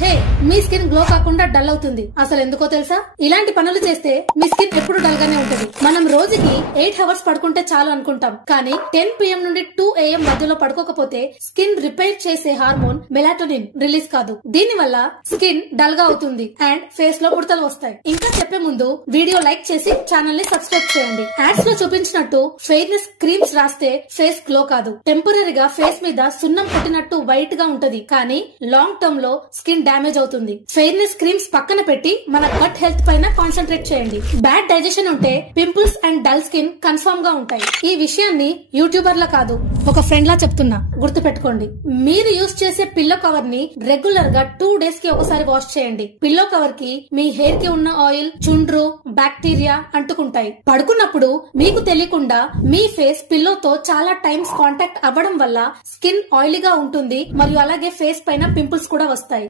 హే, మీ skin glow కాకుండా dull అవుతుంది. అసలు ఎందుకో తెలుసా? ఇలాంటి పనులు చేస్తే మీ స్కిన్ ఎప్పుడు డల్ గానే ఉంటుంది. మనం రోజుకి 8 అవర్స్ పడుకుంటే చాలు అనుకుంటాం, కానీ 10 PM నుండి 2 AM మధ్యలో పడుకోకపోతే స్కిన్ రిపేర్ చేసే హార్మోన్ మెలాటోనిన్ రిలీజ్ కాదు. దీని వల్ల స్కిన్ డల్ గా అవుతుంది అండ్ ఫేస్ లో ముడతలు వస్తాయి. ఇంకా చెప్పే ముందు వీడియో లైక్ చేసి ఛానల్ ని సబ్స్క్రైబ్ చేయండి. యాడ్స్ లో చూపించినట్టు ఫెయిర్నెస్ క్రీమ్స్ రాస్తే ఫేస్ గ్లో కాదు. టెంపరీగా ఫేస్ మీద సున్నం కొట్టినట్టు వైట్ గా ఉంటది, కానీ లాంగ్ టర్మ్ లో స్కిన్ డ్యామేజ్ అవుతుంది. ఫెయిర్నెస్ క్రీమ్స్ పక్కన పెట్టి మన గట్ హెల్త్ పైన కాన్సన్ట్రేట్ చేయండి. బ్యాడ్ డైజెషన్ ఉంటే pimples and dull skin confirm గా ఉంటాయి. ఈ విషయాన్ని యూట్యూబర్ లా కాదు, ఒక ఫ్రెండ్ లా చెప్తున్నా, గుర్తు పెట్టుకోండి. మీరు యూజ్ చేసే పిల్లో కవర్ ని రెగ్యులర్ గా 2 days కి ఒకసారి వాష్ చేయండి. పిల్లో కవర్ కి మీ హెయిర్ కి ఉన్న ఆయిల్, చుండ్రు, బ్యాక్టీరియా అంటుకుంటాయి. పడుకున్నప్పుడు మీకు తెలియకుండా మీ ఫేస్ పిల్లోతో చాలా టైమ్స్ కాంటాక్ట్ అవ్వడం వల్ల స్కిన్ ఆయిలీగా ఉంటుంది మరియు అలాగే ఫేస్ పైన పింపుల్స్ కూడా వస్తాయి.